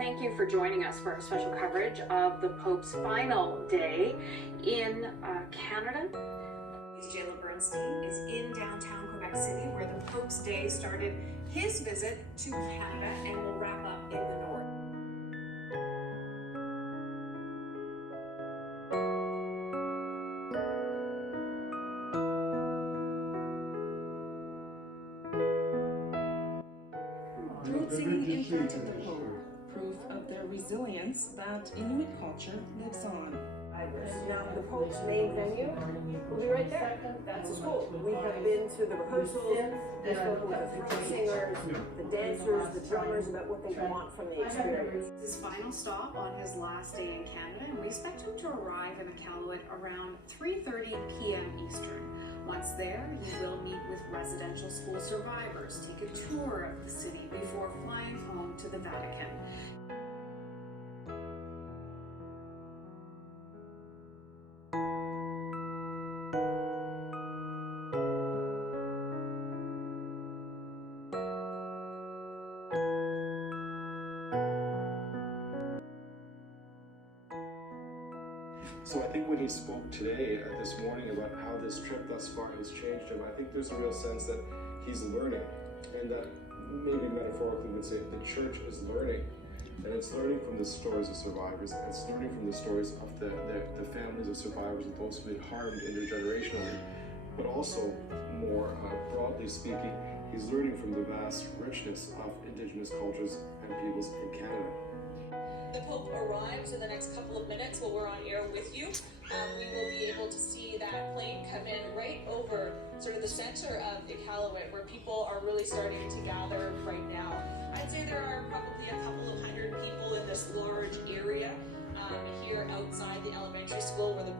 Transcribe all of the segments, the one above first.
thank you for joining us for a special coverage of the Pope's final day in Canada. Jayla Bernstein is in downtown Quebec City, where the Pope's day started his visit to Canada and will wrap up in the north. Throat singing impacted the Pope, proof of their resilience that Inuit culture lives on. And now the Pope's main venue will be right there. That's the school. We have been to the rehearsals, we've spoken with the singers, the dancers, the drummers about what they want from the experience. His final stop on his last day in Canada, and we expect him to arrive in Iqaluit around 3:30 p.m. Eastern. Once there, he will meet with residential school survivors, take a tour of the city before flying home to the Vatican. So I think when he spoke today, this morning, about how this trip thus far has changed him, I think there's a real sense that he's learning, and that maybe metaphorically would say the church is learning, and it's learning from the stories of survivors, and it's learning from the stories of the families of survivors and those who've been harmed intergenerationally, but also more broadly speaking, he's learning from the vast richness of Indigenous cultures and peoples in Canada. The Pope arrives in the next couple of minutes while we're on air with you. We will be able to see that plane come in right over sort of the center of Iqaluit, where people are really starting to gather right now. I'd say there are probably a couple of hundred people in this large area here outside the elementary school where the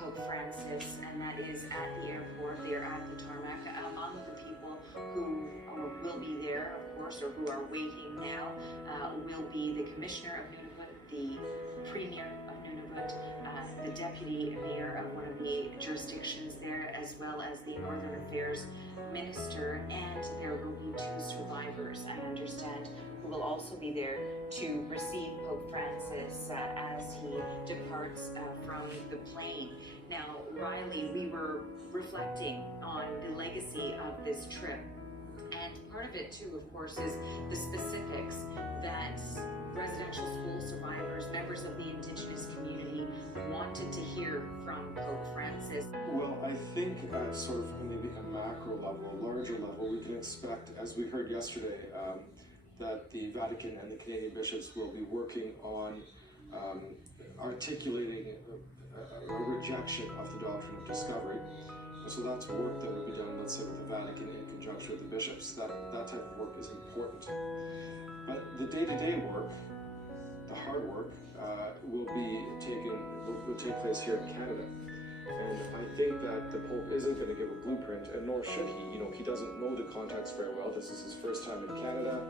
Pope Francis, and that is at the airport. They are at the tarmac. Among the people who will be there, of course, or who are waiting now, will be the Commissioner of Nunavut, the Premier of Nunavut, the Deputy Mayor of one of the jurisdictions there, as well as the Northern Affairs Minister, and there will be 2 survivors, I understand, who will also be there to receive Pope Francis as he departs from the plane. Now, Riley, we were reflecting on the legacy of this trip, and part of it too, of course, is the specifics that residential school survivors, members of the Indigenous community, wanted to hear from Pope Francis. Well, I think at sort of maybe a macro level, a larger level, we can expect, as we heard yesterday, that the Vatican and the Canadian bishops will be working on articulating a rejection of the doctrine of discovery. And so that's work that will be done, let's say, with the Vatican in conjunction with the bishops. That type of work is important. But the day-to-day work, the hard work, will take place here in Canada. And I think that the Pope isn't going to give a blueprint, and nor should he. You know, he doesn't know the context very well. This is his first time in Canada.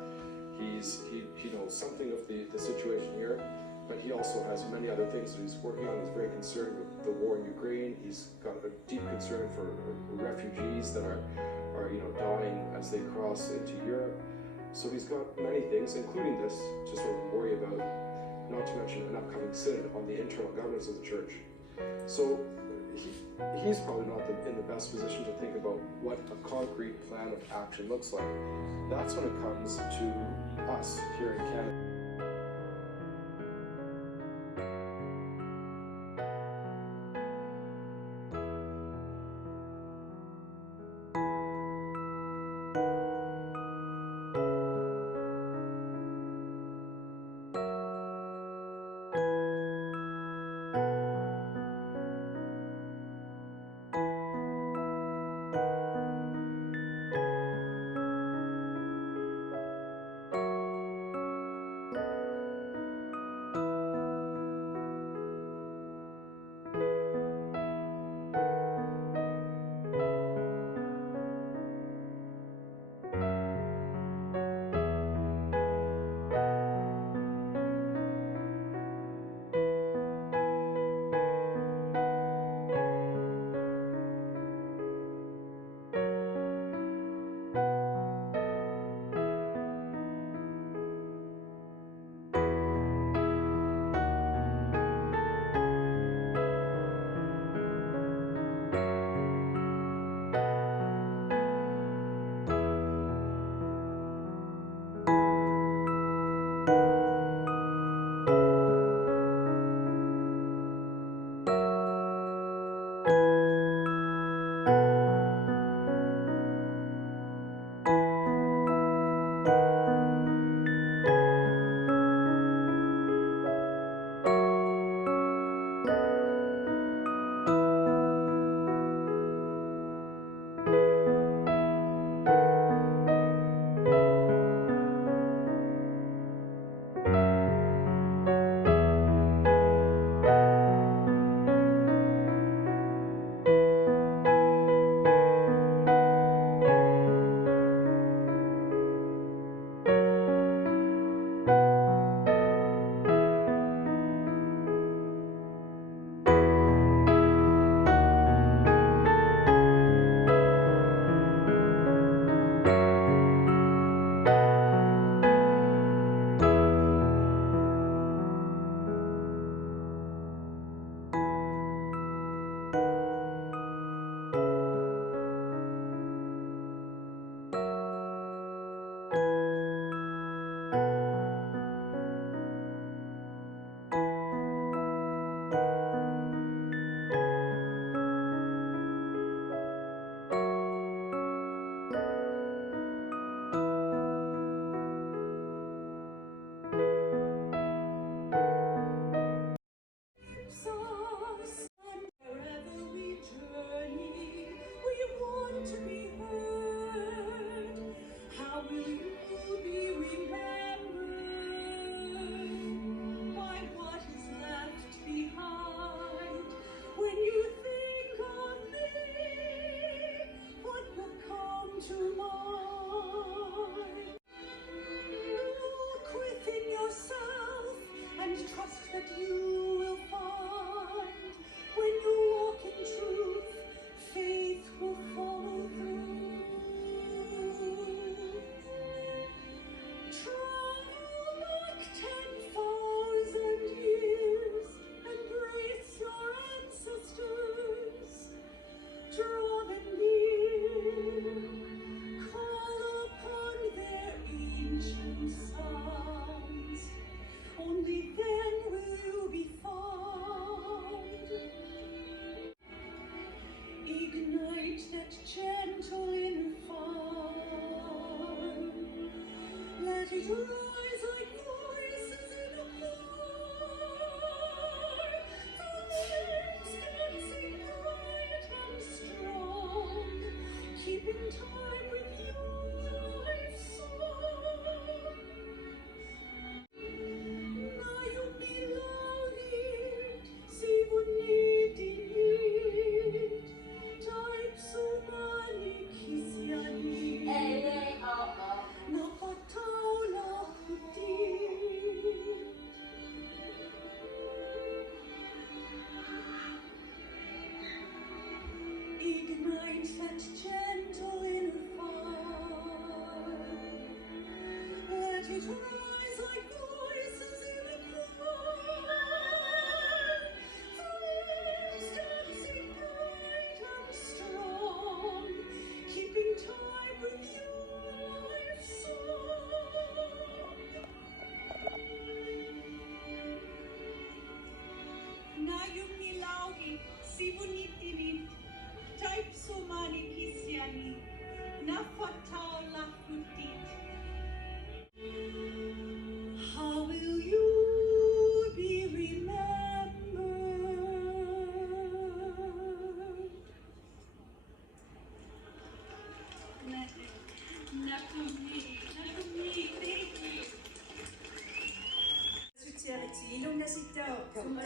He knows something of the situation here, but he also has many other things that he's working on. He's very concerned with the war in Ukraine. He's got a deep concern for refugees that are dying as they cross into Europe. So he's got many things, including this, to sort of worry about, not to mention an upcoming synod on the internal governance of the church. So he's probably not in the best position to think about what a concrete plan of action looks like. That's when it comes to us here in Canada.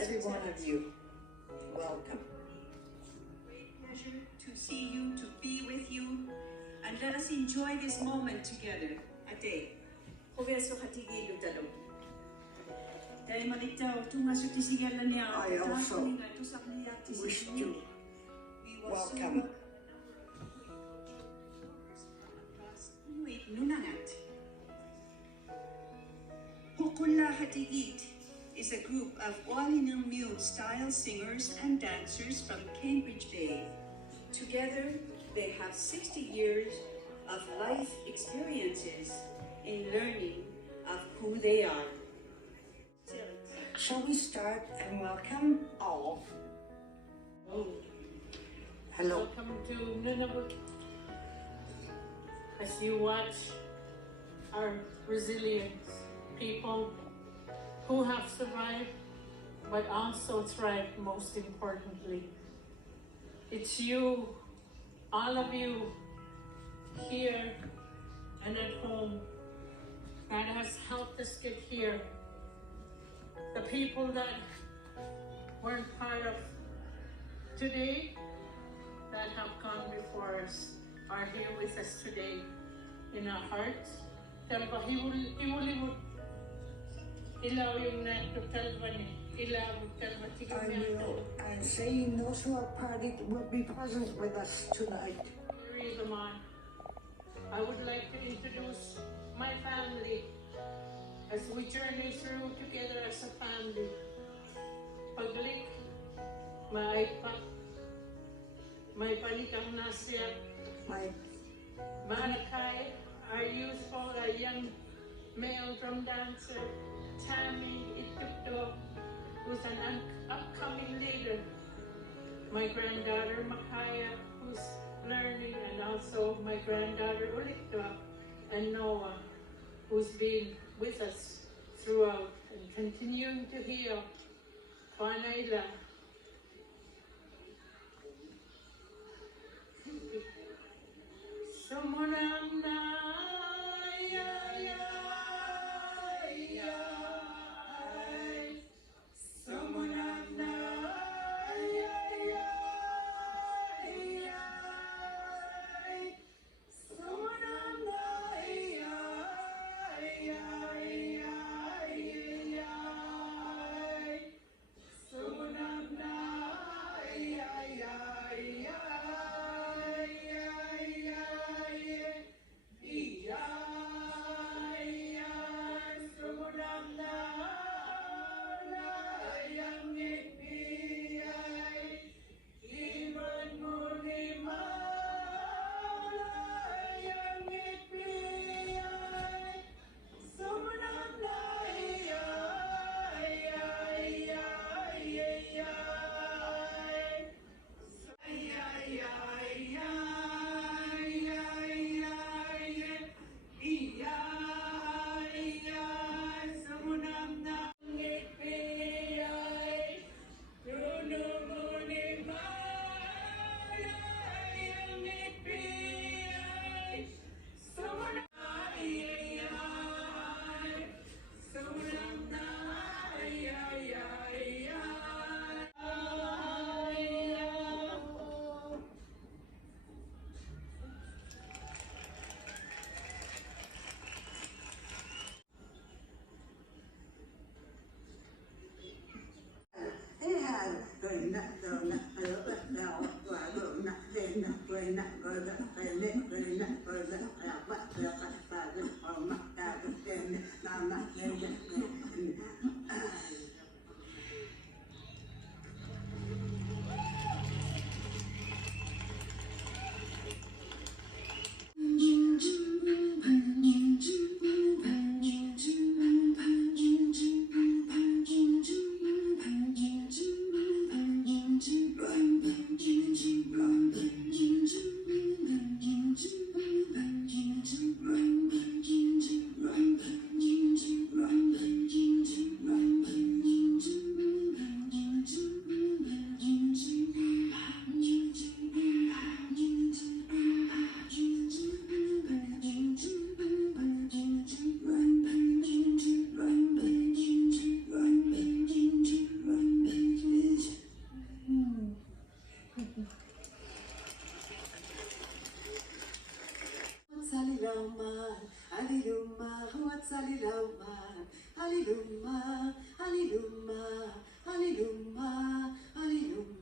Every one of you, welcome. Great pleasure to see you, to be with you, and let us enjoy this moment together. Ate, Professor Hatigi Lutalo. I also wish to welcome Inuit Nunavut. Hukula Hatigit is a group of Inuit style singers and dancers from Cambridge Bay. Together, they have 60 years of life experiences in learning of who they are. Shall we start and welcome all? Hello. Welcome to Nunavut. As you watch our resilient people who have survived but also thrived, most importantly. It's you, all of you here and at home, that has helped us get here. The people that weren't part of today, that have gone before us, are here with us today in our hearts. Talba hiwuli ilaw yung talba ni ilaw talba I'm saying those who are party will be present with us tonight. carry them on. I would like to introduce my family as we journey through together as a family. Paglik, may panikang nasya, My Malakai, our youthful, our young male drum dancer, Tammy Itukto, who's an upcoming leader, my granddaughter Makaya, who's learning, and also my granddaughter Ulikwa and Noah, who's been with us throughout and continuing to heal. Kwanayla. Alilauman, Aliluma, what's Alilauman? Aliluma, Aliluma, Aliluma, Aliluma.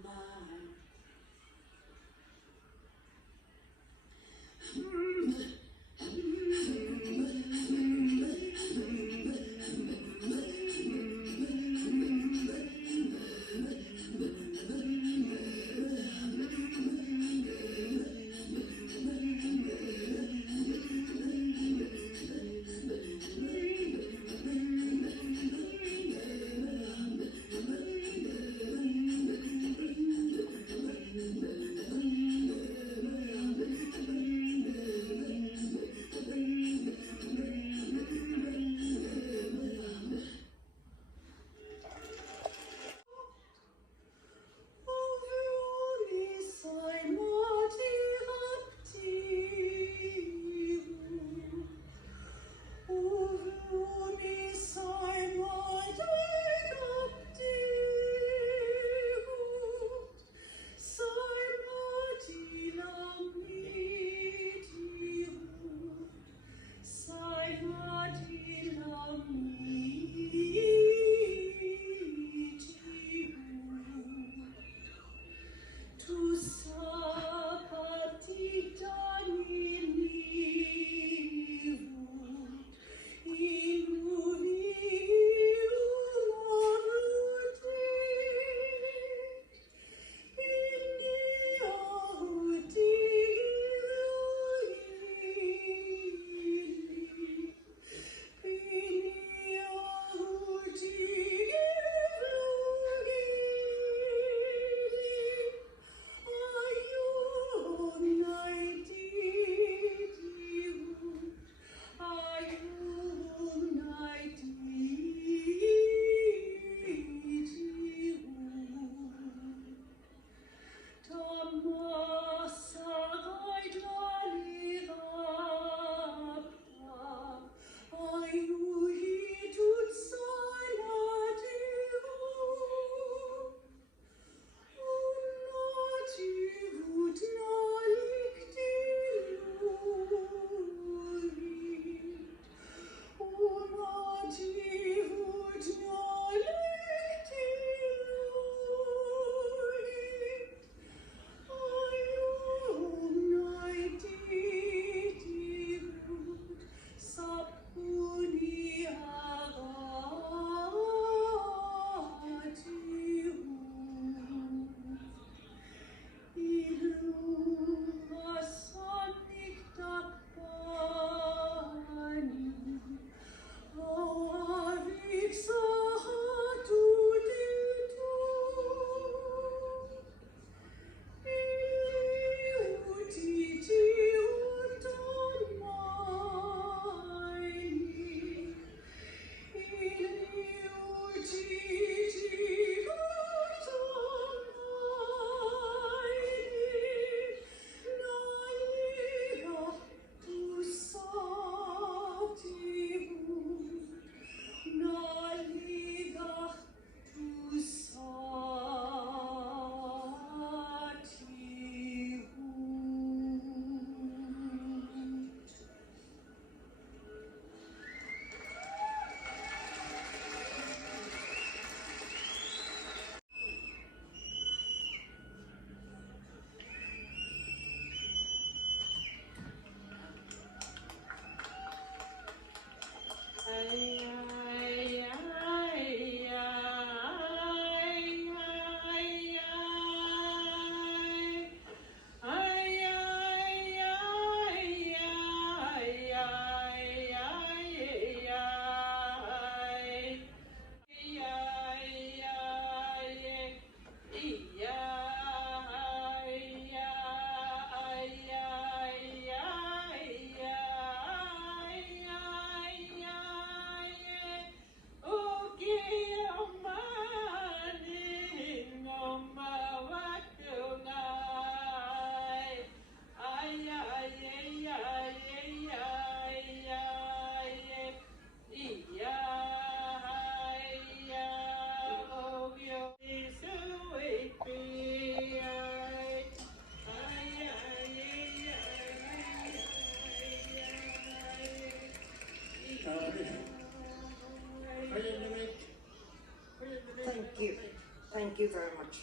very much.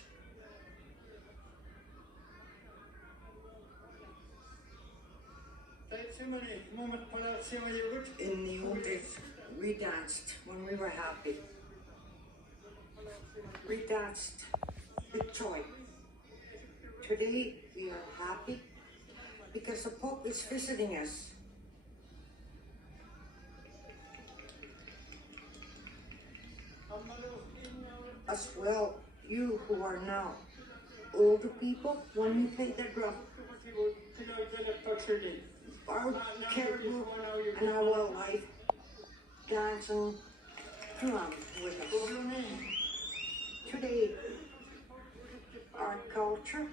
In the old days, we danced when we were happy. We danced with joy. Today, we are happy because the Pope is visiting us. As well, you who are now older people, when you play the drum, our caribou and our wildlife dancing drum with us. Today, our culture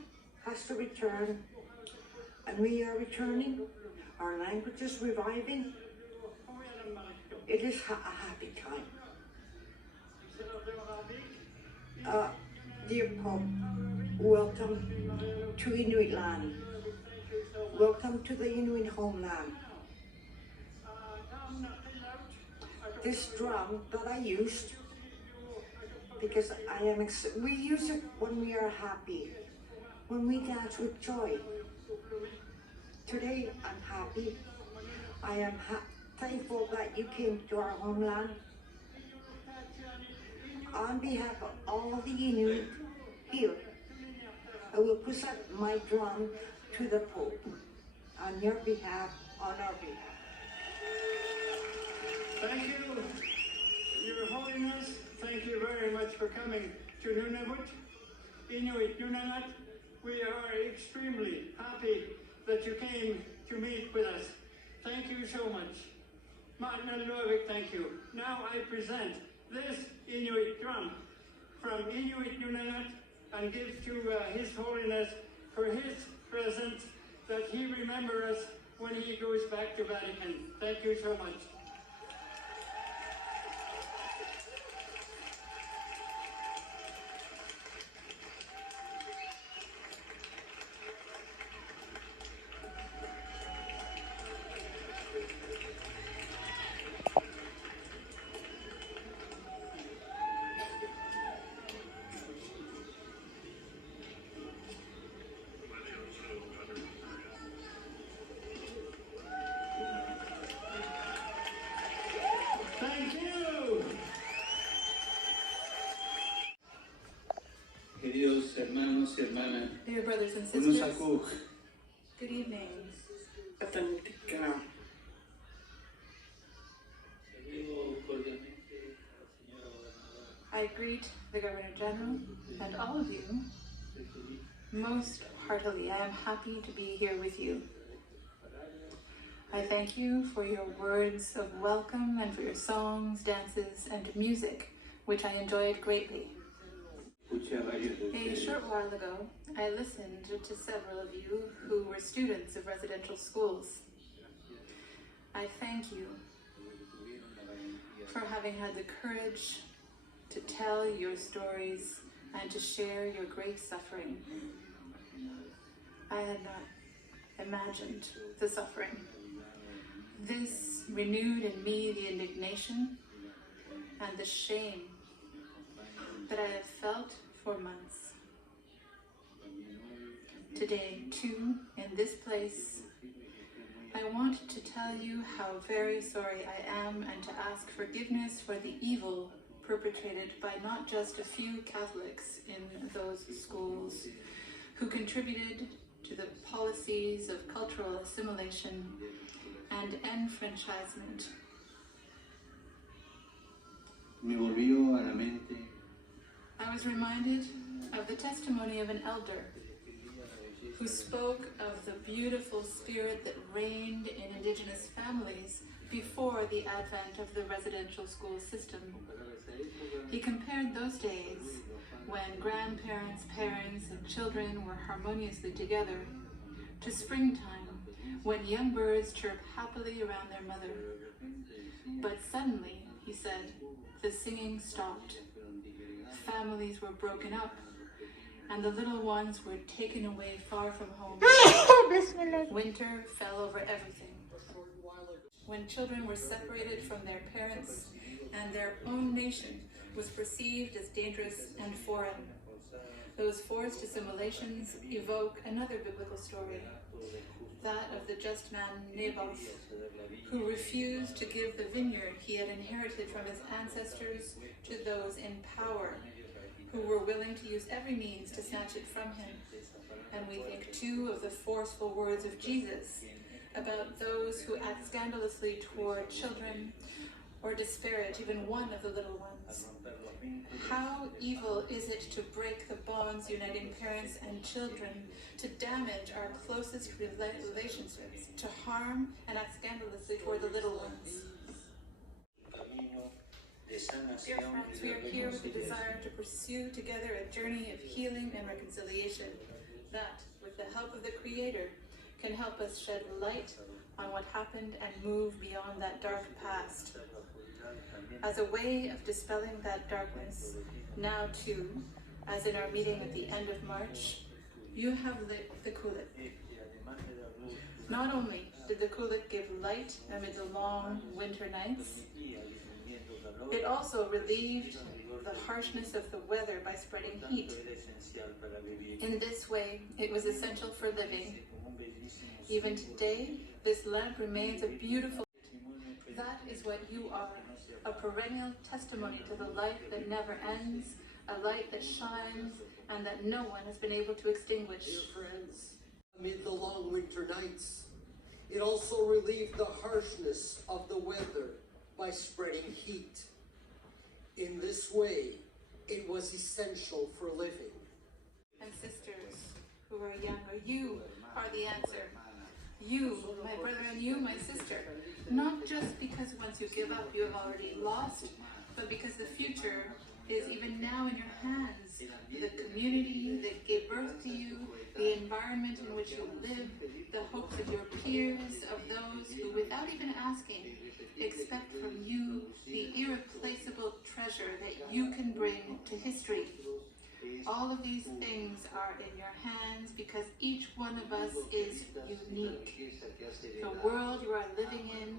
has to return, and we are returning. Our language is reviving. It is a happy time. Dear Pope, welcome to Inuit land. Welcome to the Inuit homeland. This drum that I used, because we use it when we are happy, when we dance with joy. Today I'm happy. I am thankful that you came to our homeland. On behalf of all the Inuit here, I will present my drum to the Pope on your behalf, on our behalf. Thank you, Your Holiness. Thank you very much for coming to Nunavut, Inuit Nunavut. We are extremely happy that you came to meet with us. Thank you so much. Thank you. Now I present this Inuit drum from Inuit Nunavut and give to His Holiness for his present that he remember us when he goes back to Vatican. Thank you so much. Queridos hermanos y hermanas, dear brothers and sisters, Unusaku, good evening. I greet the Governor General and all of you most heartily. I am happy to be here with you. I thank you for your words of welcome and for your songs, dances, and music, which I enjoyed greatly. A short while ago, I listened to several of you who were students of residential schools. I thank you for having had the courage to tell your stories and to share your great suffering. I had not imagined the suffering. This renewed in me the indignation and the shame that I have felt for months. Today, too, in this place, I want to tell you how very sorry I am and to ask forgiveness for the evil perpetrated by not just a few Catholics in those schools who contributed to the policies of cultural assimilation and enfranchisement. I was reminded of the testimony of an elder who spoke of the beautiful spirit that reigned in Indigenous families before the advent of the residential school system. He compared those days when grandparents, parents, and children were harmoniously together to springtime, when young birds chirp happily around their mother. But suddenly, he said, the singing stopped. Families were broken up, and the little ones were taken away far from home. Winter fell over everything. When children were separated from their parents, and their own nation was perceived as dangerous and foreign. Those forced assimilations evoke another biblical story, that of the just man Naboth, who refused to give the vineyard he had inherited from his ancestors to those in power, who were willing to use every means to snatch it from him. And we think too of the forceful words of Jesus about those who act scandalously toward children or disparage even one of the little ones. How evil is it to break the bonds uniting parents and children, to damage our closest relationships, to harm and act scandalously toward the little ones? Dear friends, we are here with the desire to pursue together a journey of healing and reconciliation that, with the help of the Creator, can help us shed light on what happened and move beyond that dark past. As a way of dispelling that darkness, now too, as in our meeting at the end of March, you have lit the Iqaluit. Not only did the Iqaluit give light amid the long winter nights, it also relieved the harshness of the weather by spreading heat. In this way, it was essential for living. Even today, this lamp remains a beautiful. That is what you are, a perennial testimony to the light that never ends, a light that shines and that no one has been able to extinguish. Dear friends, amid the long winter nights, it also relieved the harshness of the weather by spreading heat. In this way, it was essential for living. And sisters who are younger, you are the answer. You, my brother, and you, my sister. Not just because once you give up, you have already lost, but because the future is even now in your hands. The community that gave birth to you, the environment in which you live, the hopes of your peers, of those who, without even asking, expect from you the irreplaceable treasure that you can bring to history. All of these things are in your hands because each one of us is unique. The world you are living in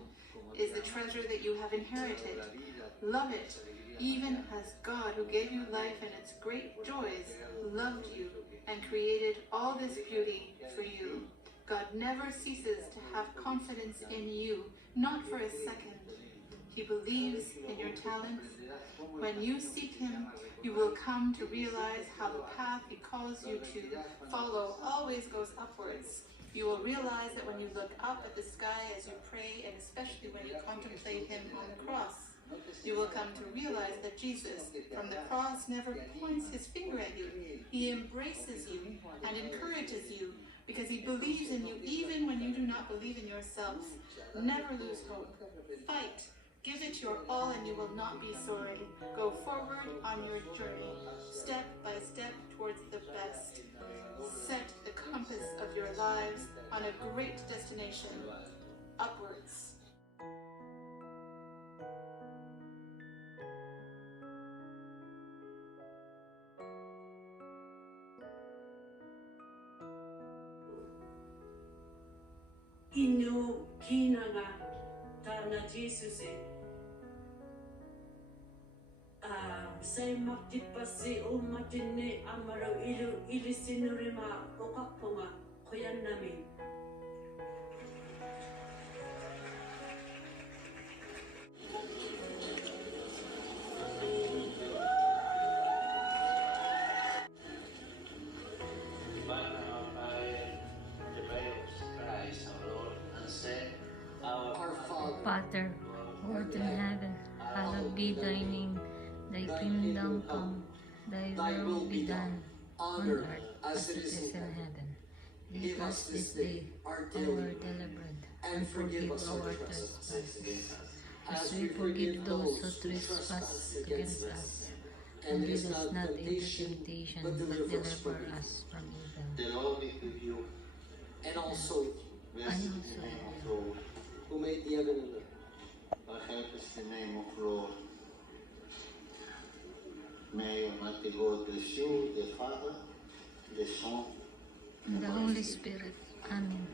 is the treasure that you have inherited. Love it, even as God, who gave you life and its great joys, loved you and created all this beauty for you. God never ceases to have confidence in you, not for a second. He believes in your talents. When you seek Him, you will come to realize how the path He calls you to follow always goes upwards. You will realize that when you look up at the sky as you pray, and especially when you contemplate Him on the cross, you will come to realize that Jesus, from the cross, never points His finger at you. He embraces you and encourages you because He believes in you even when you do not believe in yourself. Never lose hope. Fight. Give it your all and you will not be sorry. Go forward on your journey, step by step towards the best. Set the compass of your lives on a great destination, upwards. Inyo kinanga tana Jesus say makipasi o matine amaro ilisinurima okaponga koyan namin. Father, who art in heaven, hallowed be thy name. Thy kingdom come, thy will be done, on earth as it is in heaven. Give us this day our daily bread, and forgive us our trespasses, as we forgive those who trespass against us. And lead us not into temptation, but deliver us from evil. The Lord be with you, and also who made the heaven and earth. Our help is the name of Lord. May Almighty God bless you, the Father, the Son, and the Holy Spirit. Amen.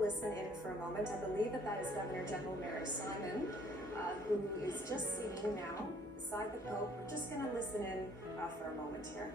Listen in for a moment. I believe that is Governor General Mary Simon, who is just seating now beside the Pope. We're just going to listen in for a moment here.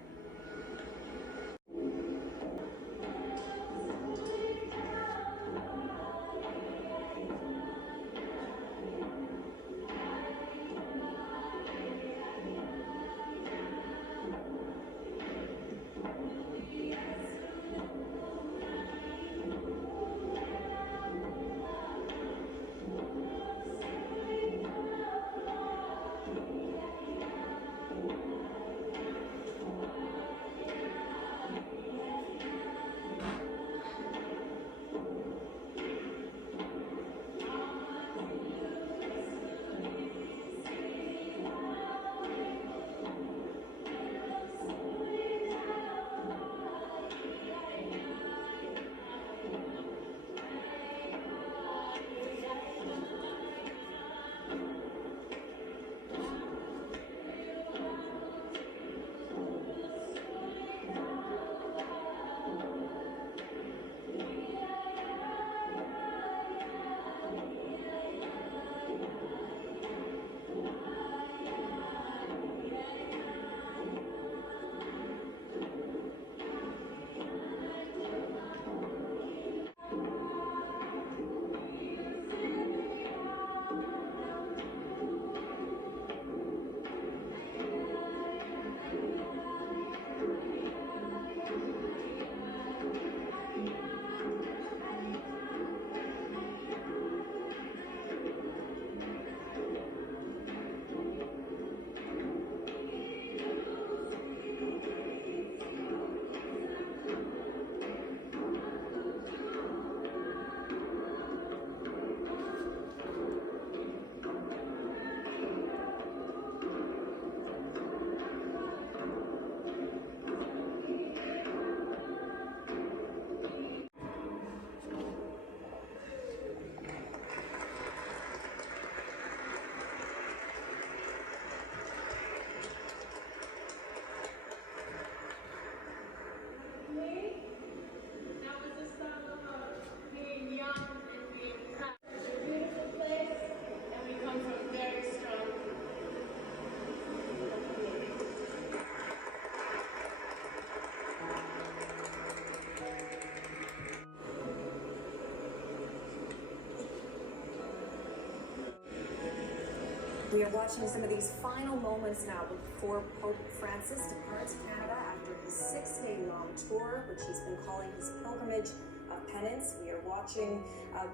We are watching some of these final moments now before Pope Francis departs Canada after his 6-day-long tour, which he's been calling his Pilgrimage of Penance. We are watching,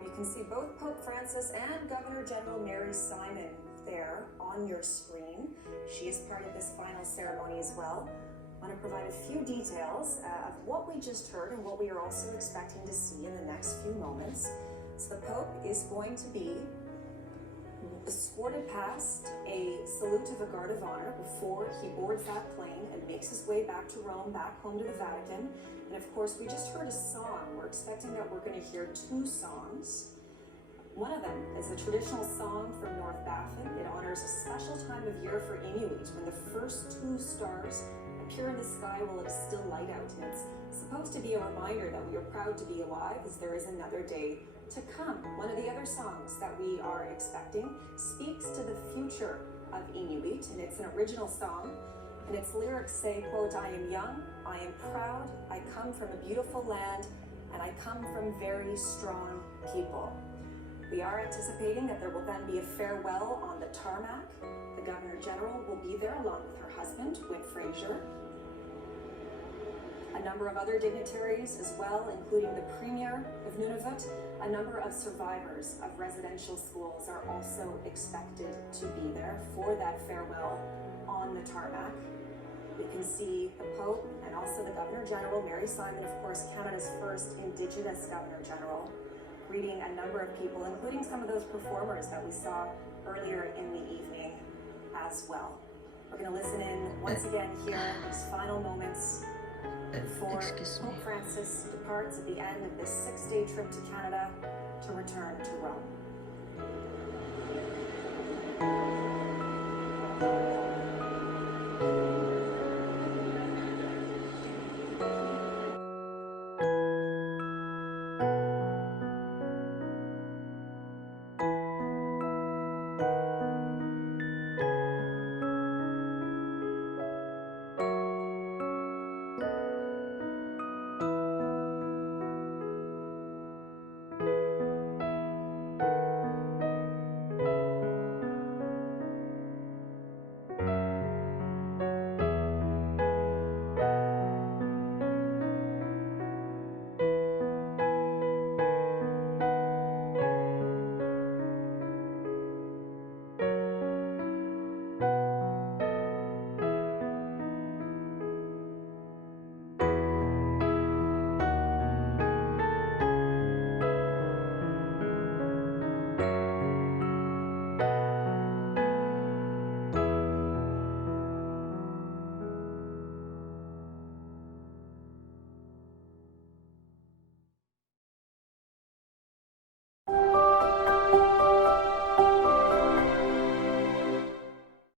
you can see both Pope Francis and Governor General Mary Simon there on your screen. She is part of this final ceremony as well. I want to provide a few details of what we just heard and what we are also expecting to see in the next few moments. So the Pope is going to be escorted past a salute of a guard of honor before he boards that plane and makes his way back to Rome, back home to the Vatican. And of course, we just heard a song. We're expecting that we're going to hear 2 songs. One of them is a traditional song from North Baffin. It honors a special time of year for Inuit when the first 2 stars appear in the sky while it is still light out. And it's supposed to be a reminder that we are proud to be alive as there is another day to come. One of the other songs that we are expecting speaks to the future of Inuit, and it's an original song, and its lyrics say, quote, "I am young, I am proud, I come from a beautiful land, and I come from very strong people." We are anticipating that there will then be a farewell on the tarmac. The Governor General will be there along with her husband, Whit Fraser. A number of other dignitaries as well, including the Premier of Nunavut. A number of survivors of residential schools are also expected to be there for that farewell on the tarmac. You can see the Pope and also the Governor General, Mary Simon, of course, Canada's first Indigenous Governor General, greeting a number of people, including some of those performers that we saw earlier in the evening as well. We're going to listen in once again here, these final moments before Pope Francis departs at the end of this 6-day trip to Canada to return to Rome.